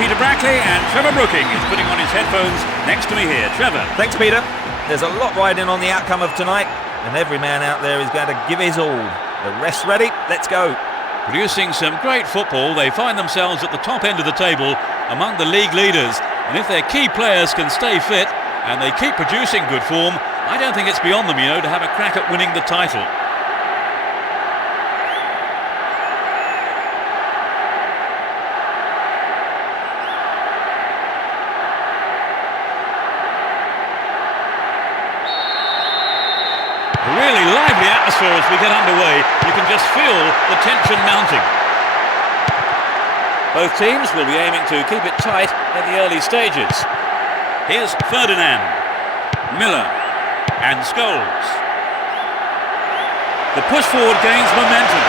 Peter Brackley, and Trevor Brooking is putting on his headphones next to me here. Trevor. Thanks, Peter. There's a lot riding on the outcome of tonight, and every man out there is going to give his all. The rest ready? Let's go. Producing some great football, they find themselves at the top end of the table among the league leaders, and if their key players can stay fit and they keep producing good form, I don't think it's beyond them, to have a crack at winning the title. A really lively atmosphere as we get underway. You can just feel the tension mounting. Both teams will be aiming to keep it tight in the early stages. Here's Ferdinand, Miller and Scholes. The push forward gains momentum.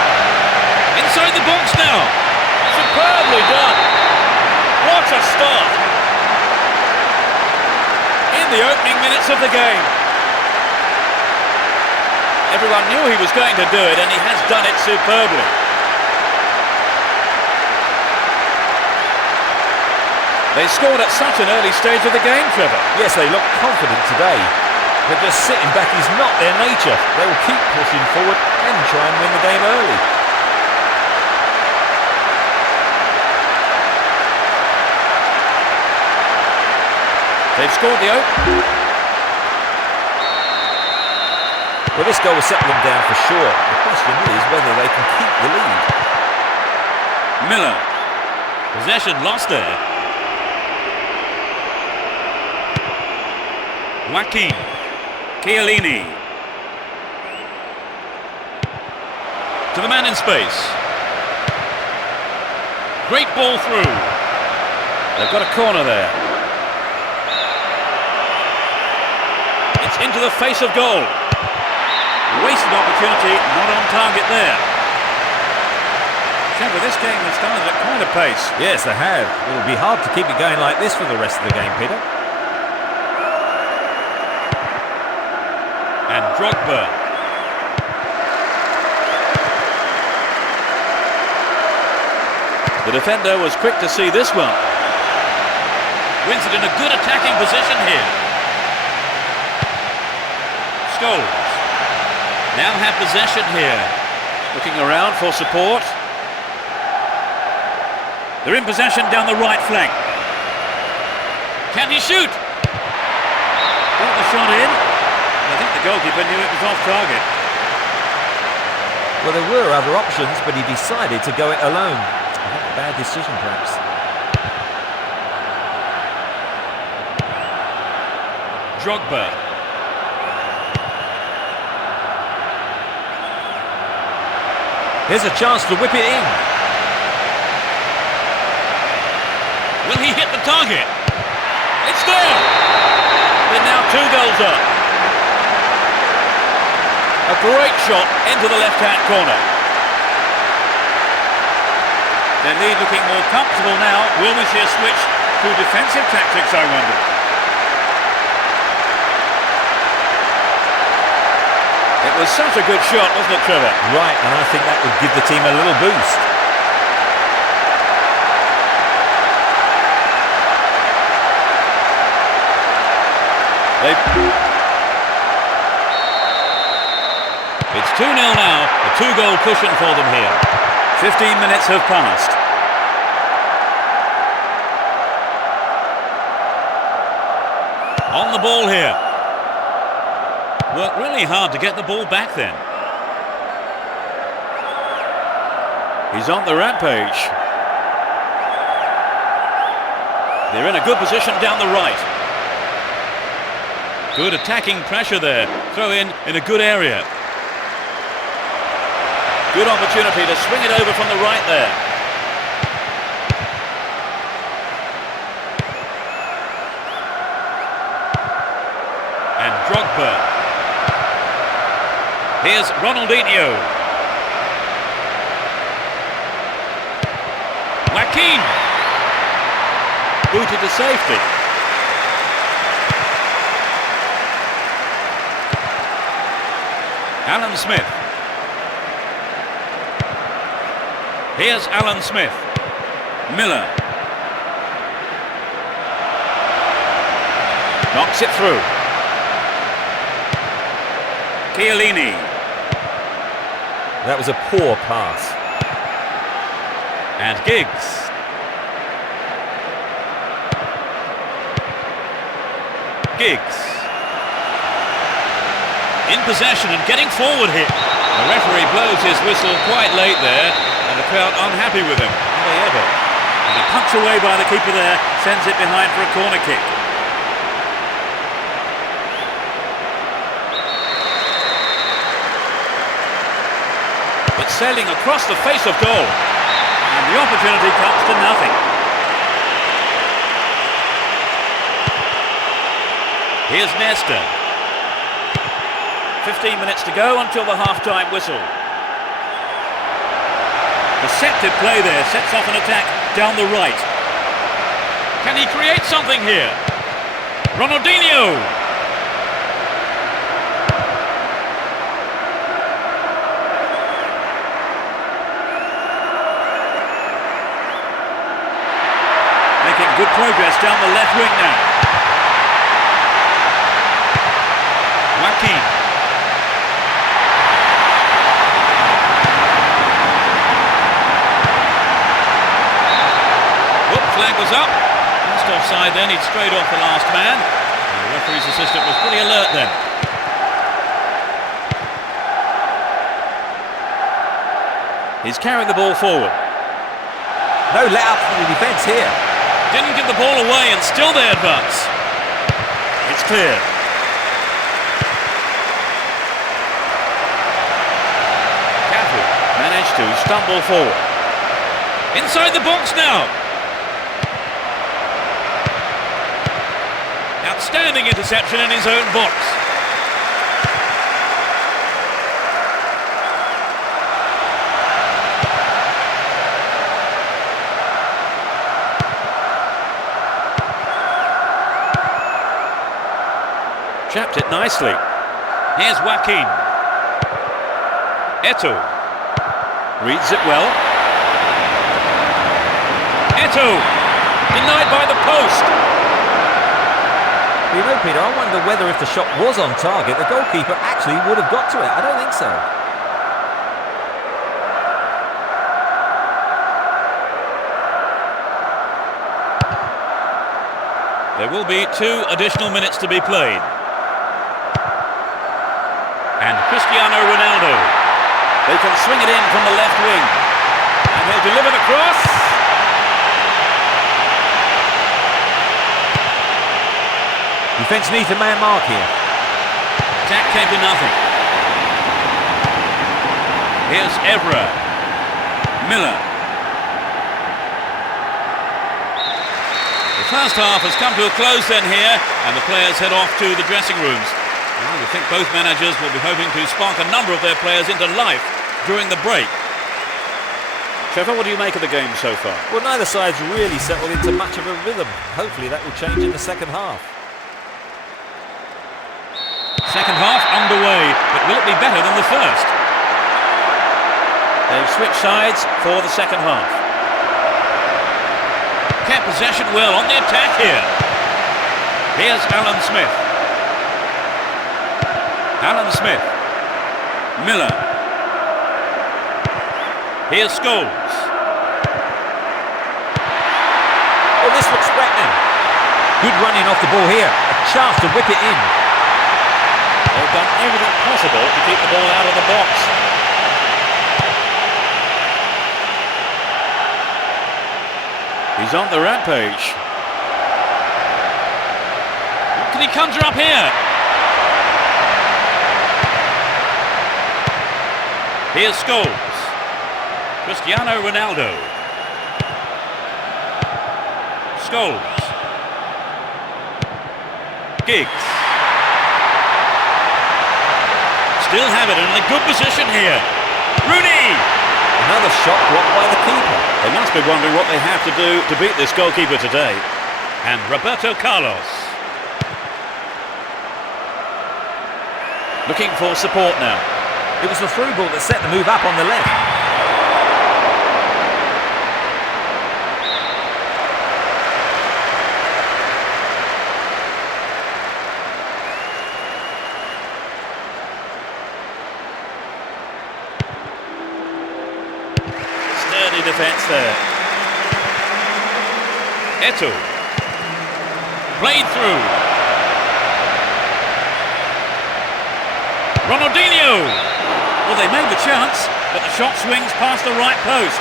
Inside the box now. Superbly done. What a start. In the opening minutes of the game. Everyone knew he was going to do it, and he has done it superbly. They scored at such an early stage of the game, Trevor. Yes, they look confident today. But just sitting back is not their nature. They will keep pushing forward and try and win the game early. They've scored the open. Well, this goal will settle them down for sure. The question is whether they can keep the lead. Miller. Possession lost there. Joaquin. Chiellini. To the man in space. Great ball through. They've got a corner there. It's into the face of goal. Wasted opportunity, not on target there. Trevor, this game has started at quite a pace. Yes, they have. It will be hard to keep it going like this for the rest of the game, Peter. And Drogba. The defender was quick to see this one. Wins it in a good attacking position here. Scholes. Now have possession here. Looking around for support. They're in possession down the right flank. Can he shoot? Got the shot in. I think the goalkeeper knew it was off target. Well, there were other options, but he decided to go it alone. I think a bad decision, perhaps. Drogba. Here's a chance to whip it in. Will he hit the target? It's there! They're now 2 goals up. A great shot into the left-hand corner. Their lead looking more comfortable now. Will we see a switch to defensive tactics, I wonder? It was such a good shot, wasn't it, Trevor? Right, and I think that would give the team a little boost. It's 2-0 now, a 2-goal cushion for them here. 15 minutes have passed. On the ball here. Worked really hard to get the ball back then. He's on the rampage. They're in a good position down the right. Good attacking pressure there. Throw in a good area. Good opportunity to swing it over from the right there. And Drogba. Here's Ronaldinho. Joaquin. Booted to safety. Alan Smith. Here's Alan Smith. Miller. Knocks it through. Chiellini. That was a poor pass. And Giggs. Giggs. In possession and getting forward here. The referee blows his whistle quite late there, and the crowd unhappy with him. Are they ever? And a punch away by the keeper there sends it behind for a corner kick. It's sailing across the face of goal, and the opportunity comes to nothing. Here's Nesta. 15 minutes to go until the half-time whistle. Deceptive play there, sets off an attack down the right. Can he create something here? Ronaldinho! Making good progress down the left wing now. Joaquin. Flag was up. Just offside then, he'd strayed off the last man. And the referee's assistant was pretty alert then. He's carrying the ball forward. No let up from the defence here. Didn't give the ball away and still they advance. It's clear. Cafu managed to stumble forward. Inside the box now. Outstanding interception in his own box. Chapped it nicely. Here's Joaquin. Eto'o. Reads it well. Eto'o. Denied by the post. You know, Peter, I wonder whether if the shot was on target, the goalkeeper actually would have got to it. I don't think so. There will be 2 additional minutes to be played. And Cristiano Ronaldo. They can swing it in from the left wing. And he'll deliver the cross. Defence needs a man mark here. Attack came to nothing. Here's Evra. Miller. The first half has come to a close then here, and the players head off to the dressing rooms. Well, I think both managers will be hoping to spark a number of their players into life during the break. Trevor, what do you make of the game so far? Well, neither side's really settled into much of a rhythm. Hopefully that will change in the second half. Second half underway, but will it be better than the first? They've switched sides for the second half. Kept possession well on the attack here. Here's Alan Smith. Alan Smith. Miller. Here's Scholes. Oh, this looks threatening. Good running off the ball here. A chance to whip it in. They've done everything possible to keep the ball out of the box. He's on the rampage. What can he conjure up here? Here's Scholes. Cristiano Ronaldo. Scholes. Giggs. Still have it in a good position here. Rooney! Another shot blocked by the keeper. They must be wondering what they have to do to beat this goalkeeper today. And Roberto Carlos. Looking for support now. It was the through ball that set the move up on the left. defence there. Eto'o. Played through. Ronaldinho. Well, they made the chance, but the shot swings past the right post.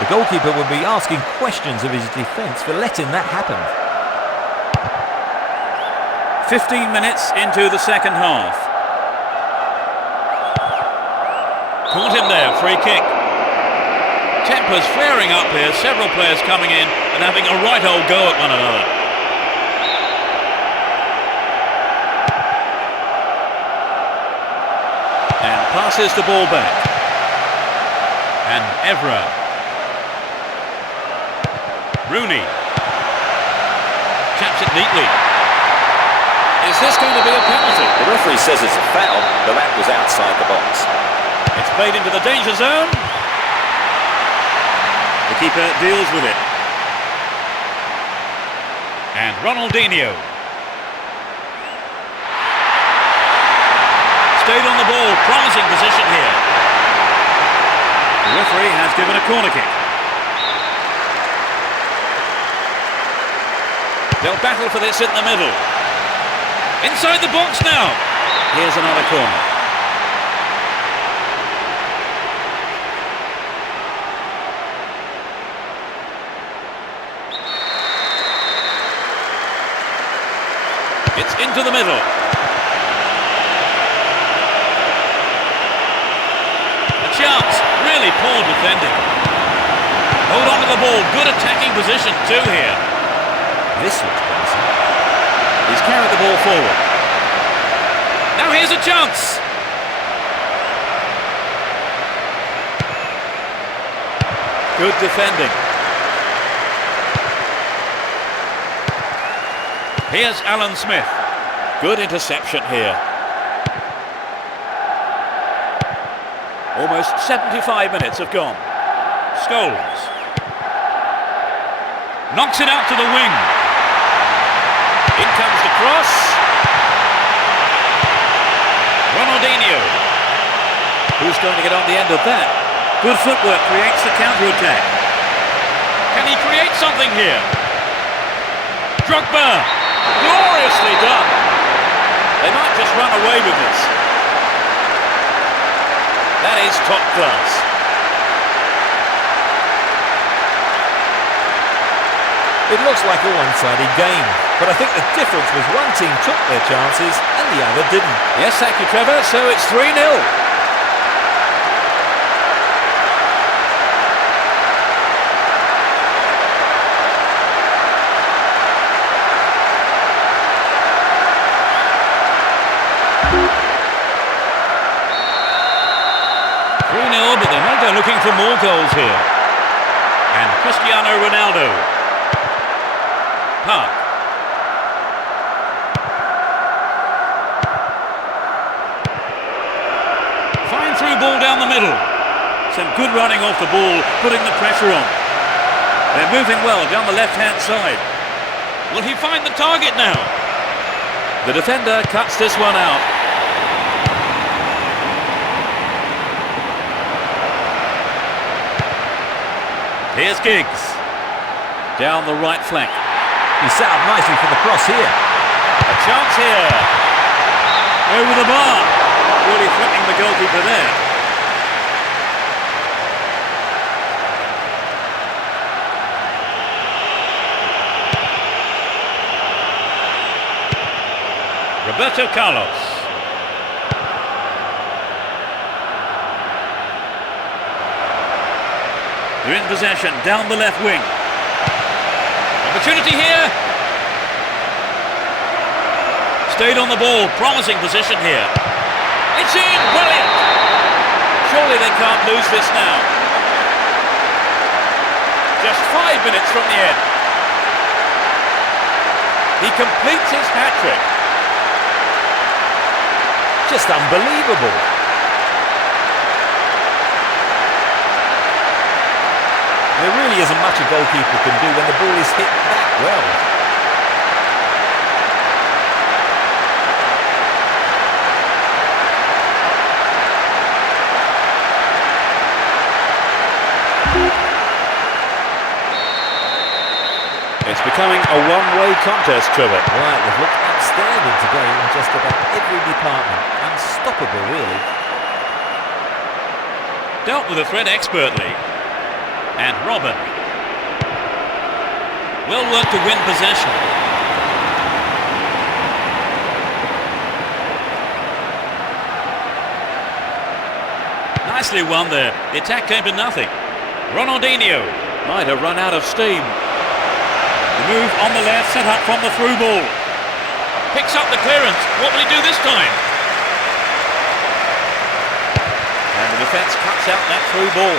The goalkeeper would be asking questions of his defence for letting that happen. 15 minutes into the second half. Caught him there, free kick. Tempers flaring up here, several players coming in and having a right old go at one another. And passes the ball back. And Evra. Rooney. Chaps it neatly. Is this going to be a penalty? The referee says it's a foul, but that was outside the box. It's played into the danger zone. The keeper deals with it. And Ronaldinho. Stayed on the ball, promising position here. The referee has given a corner kick. They'll battle for this in the middle. Inside the box now. Here's another corner. It's into the middle. A chance. Really poor defending. Hold on to the ball. Good attacking position too here. This looks promising. He's carried the ball forward. Now here's a chance. Good defending. Here's Alan Smith. Good interception here. Almost 75 minutes have gone. Scholes. Knocks it out to the wing. In comes the cross. Ronaldinho. Who's going to get on the end of that? Good footwork creates the counter-attack. Can he create something here? Drogba. Gloriously done. They might just run away with this. That is top class. It looks like a one-sided game, but I think the difference was one team took their chances and the other didn't. Yes, thank you, Trevor. So it's 3-0. But they might go looking for more goals here. And Cristiano Ronaldo. Park. Fine through ball down the middle. Some good running off the ball, putting the pressure on. They're moving well down the left-hand side. Will he find the target now? The defender cuts this one out. Here's Giggs. Down the right flank. He's set up nicely for the cross here. A chance here. Over the bar. Really threatening the goalkeeper there. Roberto Carlos. They're in possession, down the left wing. Opportunity here. Stayed on the ball, promising position here. It's in, brilliant. Surely they can't lose this now. Just 5 minutes from the end. He completes his hat-trick. Just unbelievable. There really isn't much a goalkeeper can do when the ball is hit that well. It's becoming a one-way contest, Trevor. Right, they've looked outstanding today in just about every department. Unstoppable, really. Dealt with the threat expertly. And Robin. Well worked to win possession. Nicely won there. The attack came to nothing. Ronaldinho might have run out of steam. The move on the left, set up from the through ball. Picks up the clearance. What will he do this time? And the defence cuts out that through ball.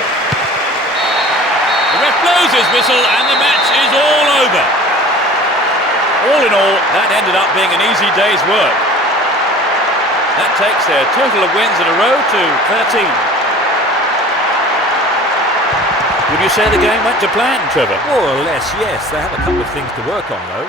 The ref blows his whistle and the match is all over. All in all, that ended up being an easy day's work. That takes their total of wins in a row to 13. Would you say the game went to plan, Trevor? More or less, yes. They have a couple of things to work on, though.